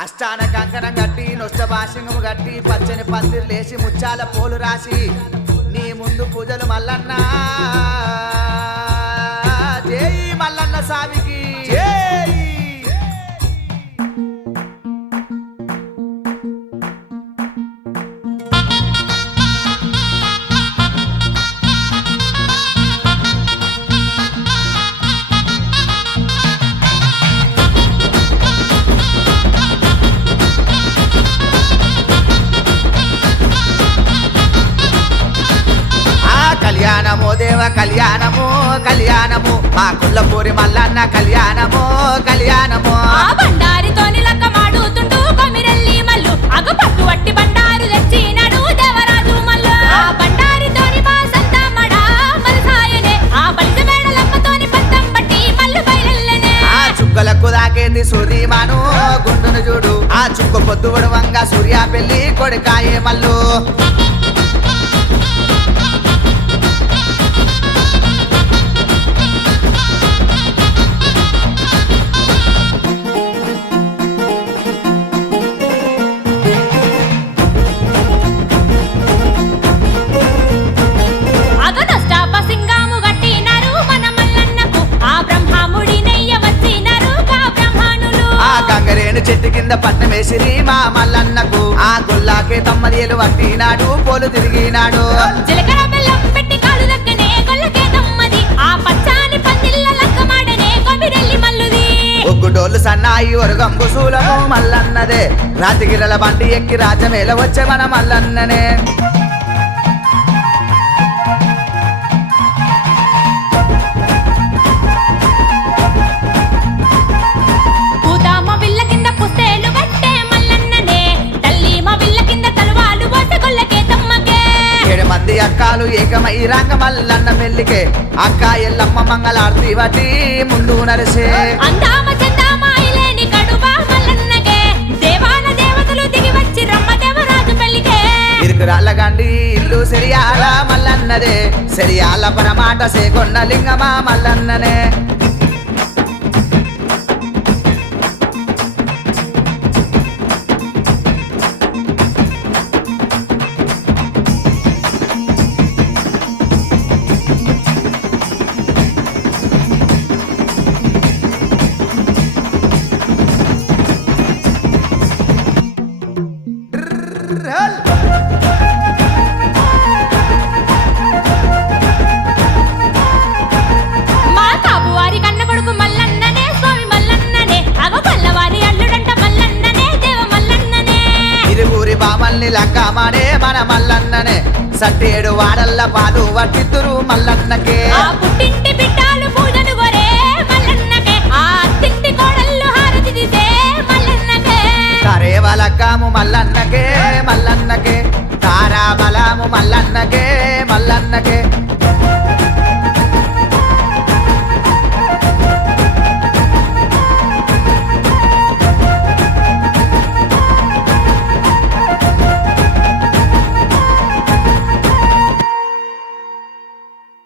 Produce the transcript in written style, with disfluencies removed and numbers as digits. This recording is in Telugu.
ఆస్థాన కంకణం కట్టి నొష్ట భాషంగము కట్టి పచ్చని పందిర్లేసి ముచ్చాల పోలు రాసి నీ ముందు పూజలు మల్లన్న జై మల్లన్న స్వామికి జై. కళ్యాణము దేవ కళ్యాణము కళ్యాణము మా కుల్లపూరి మల్లన్న కళ్యాణము కళ్యాణము. బండారితోని లక్క మాడుతుంటూ కొమిరెల్లి మల్లు అగపట్టు వట్టి బండారు తెచ్చినాడు దేవరాజు మల్లు. ఆ బండారితోని మా సంతమడ మలసాయనే ఆ బలిజ మేడలమ్మతోని పద్దం పట్టి మల్లు బయలెల్లనే. ఆ చుక్కలకు దాకేది సూర్యమాను గుండును చూడు ఆ చుక్క పొద్దు వడవంగా సూర్య పెళ్లి కొడుకాయే మల్లు. చెట్టు కింద పట్నం వేసిరి మా మల్లన్నకు ఆ గుల్లాకే తమ్మదేలు పట్టినాడు పోలు తిరిగినాడు. జీలకర్ర బెల్లం పెట్టి కాలు దక్కనే గొల్లకే తమ్మది ఆ పచ్చాని పందిళ్ళ లక్కమాడనే కొమిరెల్లి మల్లుది. ఒగ్గుడోళ్ళు సన్నాయి ఒరగంబు సూలము మల్లన్నదే రాతిగిరల బండి ఎక్కి రాజమేల వచ్చే మన మల్లన్ననే. అక్కాలు ఏకమై రంగ మల్లన్న పెళ్లికే అక్క ఎల్లమ్మ మంగళార్తి వటి ముందు నరసే. అందామ చందామాయిలేని కడువా మల్లన్నకే దేవాన దేవతలు దిగి వచ్చి రమ్మ దేవరాజు పెళ్లికే. ఇరుకురాళ్ళ గండి ఇల్లు సెరియాల మల్లన్నదే సెరియాల పరమాట సేకొండ లింగమా మల్లన్ననే. మా కాబువారి కన్న కొడుకు మల్లన్ననే స్వామి మల్లన్ననే అగ పల్లవారి అల్లుడంట మల్లన్ననే దేవ మల్లన్ననే. ఇరువురి బామల్ని లక్కమాడే మన మల్లన్ననే సట్టేడు వాడల్ల పాలు వట్టిద్దురు మల్లన్నకే. ఆ పుట్టింటి బిడ్డాలు పూజను గొరే మల్లన్నకే ఆ అత్తింటి కోడళ్ళు హారతి తీసే మల్లన్నకే. కరేవలక్కము మల్లన్నకే మల్లన్నకే తారా బలము మల్లన్నకే మల్లన్నకే.